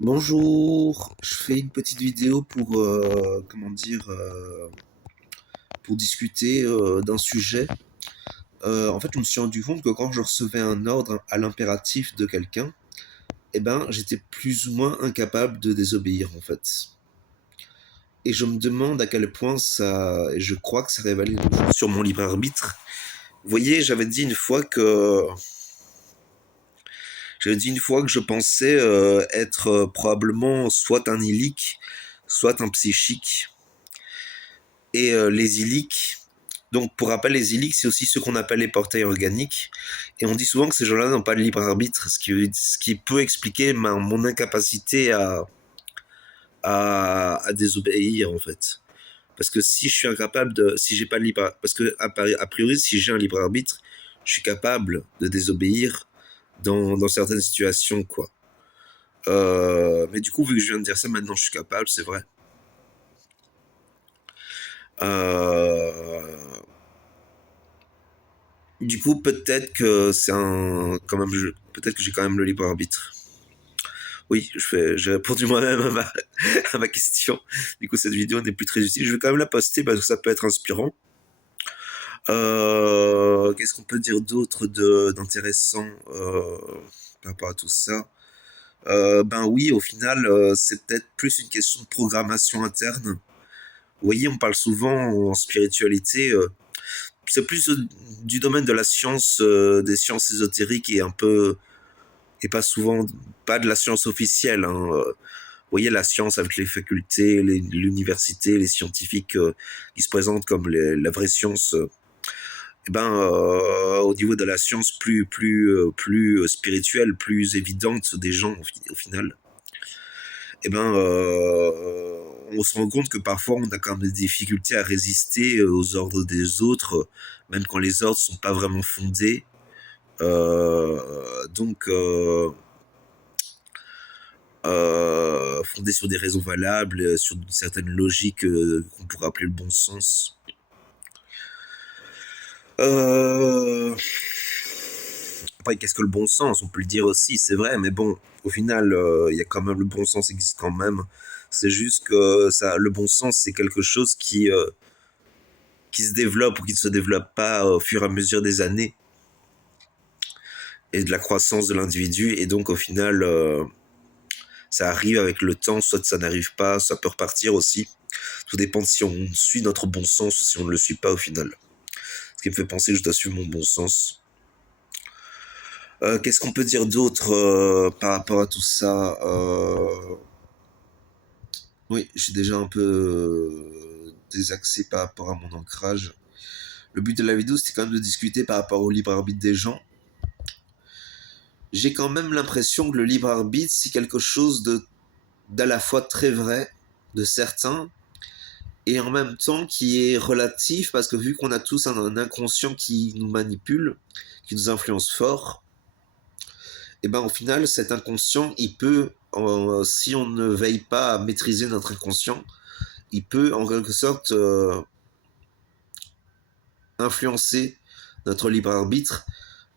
Bonjour, je fais une petite vidéo pour, pour discuter d'un sujet. En fait, je me suis rendu compte que quand je recevais un ordre à l'impératif de quelqu'un, j'étais plus ou moins incapable de désobéir, en fait. Et je me demande à quel point ça, et je crois que ça révèle quelque chose sur mon libre arbitre. Vous voyez, j'avais dit une fois que je pensais être probablement soit un illique, soit un psychique. Et les iliques, donc pour rappel, les iliques, c'est aussi ce qu'on appelle les portails organiques. Et on dit souvent que ces gens-là n'ont pas de libre arbitre, ce qui peut expliquer mon incapacité à désobéir, en fait. Parce que si je suis incapable de. Si j'ai pas de libre. Parce que, a priori, si j'ai un libre arbitre, je suis capable de désobéir dans certaines situations, quoi. Mais du coup, vu que je viens de dire ça, maintenant je suis capable, c'est vrai. Euh, Du coup, peut-être que c'est un, quand même, peut-être que j'ai quand même le libre arbitre. Oui, j'ai répondu moi-même à ma question. Du coup, cette vidéo n'est plus très utile. Je vais quand même la poster parce que ça peut être inspirant. Qu'est-ce qu'on peut dire d'autre d'intéressant par rapport à tout ça? Ben oui, au final, c'est peut-être plus une question de programmation interne. Vous voyez, on parle souvent en spiritualité. C'est plus du domaine de la science, des sciences ésotériques et pas souvent, pas de la science officielle. Hein. Vous voyez, la science avec les facultés, l'université, les scientifiques qui se présentent comme la vraie science. Au niveau de la science plus spirituelle, plus évidente des gens au final, on se rend compte que parfois on a quand même des difficultés à résister aux ordres des autres, même quand les ordres sont pas vraiment fondés. Donc fondés sur des raisons valables, sur une certaine logique qu'on pourrait appeler le bon sens. Euh... Après, qu'est-ce que le bon sens? On peut le dire aussi, c'est vrai, mais bon, au final, il y a quand même le bon sens existe quand même. C'est juste que ça, le bon sens, c'est quelque chose qui se développe ou qui ne se développe pas au fur et à mesure des années et de la croissance de l'individu. Et donc, au final, ça arrive avec le temps, soit ça n'arrive pas, ça peut repartir aussi. Tout dépend de si on suit notre bon sens ou si on ne le suit pas au final. Ce qui me fait penser que je dois suivre mon bon sens. Qu'est-ce qu'on peut dire d'autre par rapport à tout ça Oui, j'ai déjà un peu désaxé par rapport à mon ancrage. Le but de la vidéo, c'était quand même de discuter par rapport au libre arbitre des gens. J'ai quand même l'impression que le libre arbitre, c'est quelque chose d'à la fois très vrai de certains et en même temps qui est relatif parce que vu qu'on a tous un inconscient qui nous manipule, qui nous influence fort, et ben au final cet inconscient il peut, si on ne veille pas à maîtriser notre inconscient, il peut en quelque sorte influencer notre libre arbitre,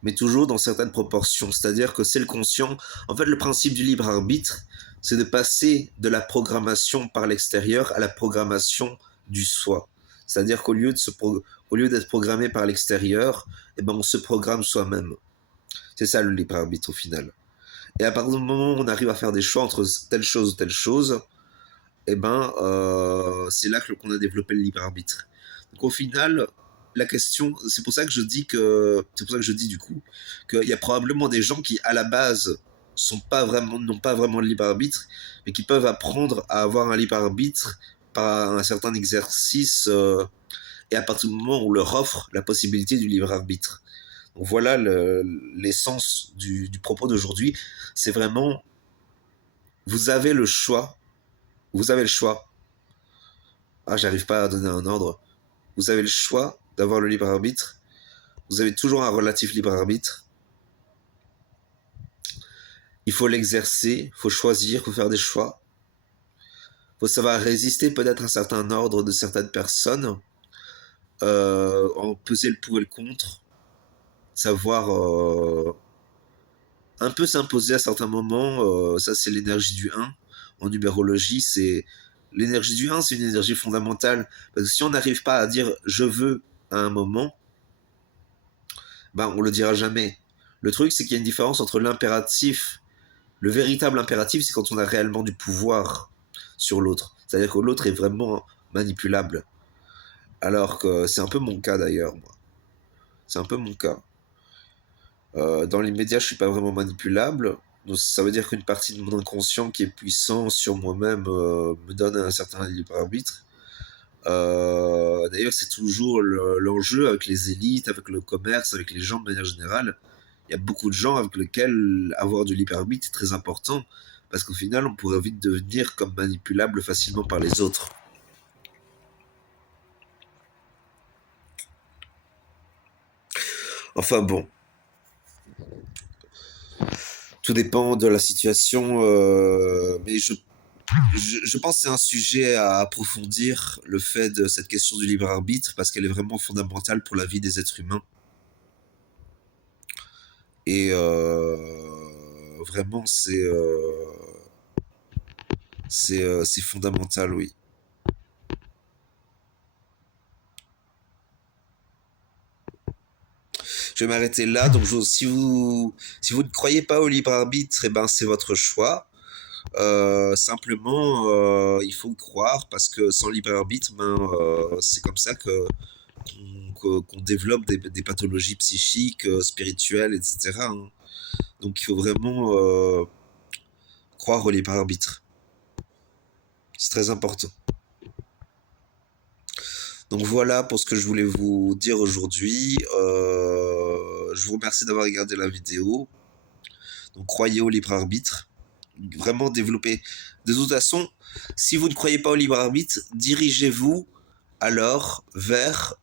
mais toujours dans certaines proportions. C'est-à-dire que c'est le conscient. En fait, le principe du libre arbitre, c'est de passer de la programmation par l'extérieur à la programmation du soi. C'est-à-dire au lieu d'être programmé par l'extérieur, on se programme soi-même. C'est ça le libre arbitre au final. Et à partir du moment où on arrive à faire des choix entre telle chose, c'est là qu'on a développé le libre arbitre. Donc au final, la question, c'est pour ça que je dis du coup, qu'il y a probablement des gens qui à la base n'ont pas vraiment le libre arbitre, mais qui peuvent apprendre à avoir un libre arbitre par un certain exercice, et à partir du moment où on leur offre la possibilité du libre arbitre. Donc voilà l'essence du propos d'aujourd'hui, c'est vraiment, vous avez le choix, vous avez le choix. Ah, j'arrive pas à donner un ordre. Vous avez le choix d'avoir le libre arbitre. Vous avez toujours un relatif libre arbitre. Il faut l'exercer, il faut choisir, il faut faire des choix. Il faut savoir résister peut-être à un certain ordre de certaines personnes, en peser le pour et le contre, savoir un peu s'imposer à certains moments. Ça, c'est l'énergie du 1. En numérologie, c'est l'énergie du 1, c'est une énergie fondamentale. Parce que si on n'arrive pas à dire je veux à un moment, ben, on le dira jamais. Le truc, c'est qu'il y a une différence entre l'impératif. Le véritable impératif, c'est quand on a réellement du pouvoir sur l'autre. C'est-à-dire que l'autre est vraiment manipulable. Alors que c'est un peu mon cas d'ailleurs, moi. C'est un peu mon cas. Dans les médias, je suis pas vraiment manipulable. Donc ça veut dire qu'une partie de mon inconscient qui est puissant sur moi-même me donne un certain libre arbitre. D'ailleurs, c'est toujours l'enjeu avec les élites, avec le commerce, avec les gens de manière générale. Il y a beaucoup de gens avec lesquels avoir du libre arbitre est très important. Parce qu'au final, on pourrait vite devenir comme manipulable facilement par les autres. Enfin bon, tout dépend de la situation, mais je pense que c'est un sujet à approfondir, le fait de cette question du libre arbitre, parce qu'elle est vraiment fondamentale pour la vie des êtres humains. Et vraiment, c'est fondamental, oui. Je vais m'arrêter là. Donc, si vous ne croyez pas au libre arbitre, eh ben, c'est votre choix. Simplement, il faut croire parce que sans libre arbitre, ben, c'est comme ça qu'on développe des pathologies psychiques, spirituelles, etc. Hein. Donc, il faut vraiment croire au libre arbitre. C'est très important. Donc voilà pour ce que je voulais vous dire aujourd'hui. Je vous remercie d'avoir regardé la vidéo. Donc croyez au libre arbitre. Vraiment développer. De toute façon, si vous ne croyez pas au libre arbitre, dirigez-vous alors vers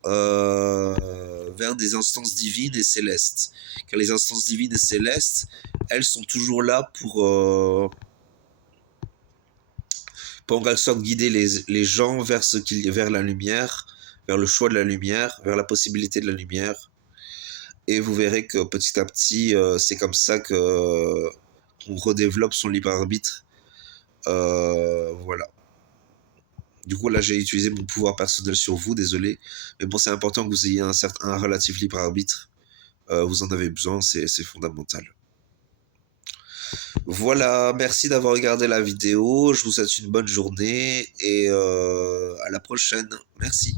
des instances divines et célestes. Car les instances divines et célestes, elles sont toujours là pour en quelque sorte guider les gens vers la lumière, vers le choix de la lumière, vers la possibilité de la lumière. Et vous verrez que petit à petit, c'est comme ça qu'on redéveloppe son libre arbitre. Voilà. Du coup, là, j'ai utilisé mon pouvoir personnel sur vous, désolé. Mais bon, c'est important que vous ayez un relatif libre arbitre. Vous en avez besoin, c'est fondamental. Voilà, merci d'avoir regardé la vidéo. Je vous souhaite une bonne journée et à la prochaine. Merci.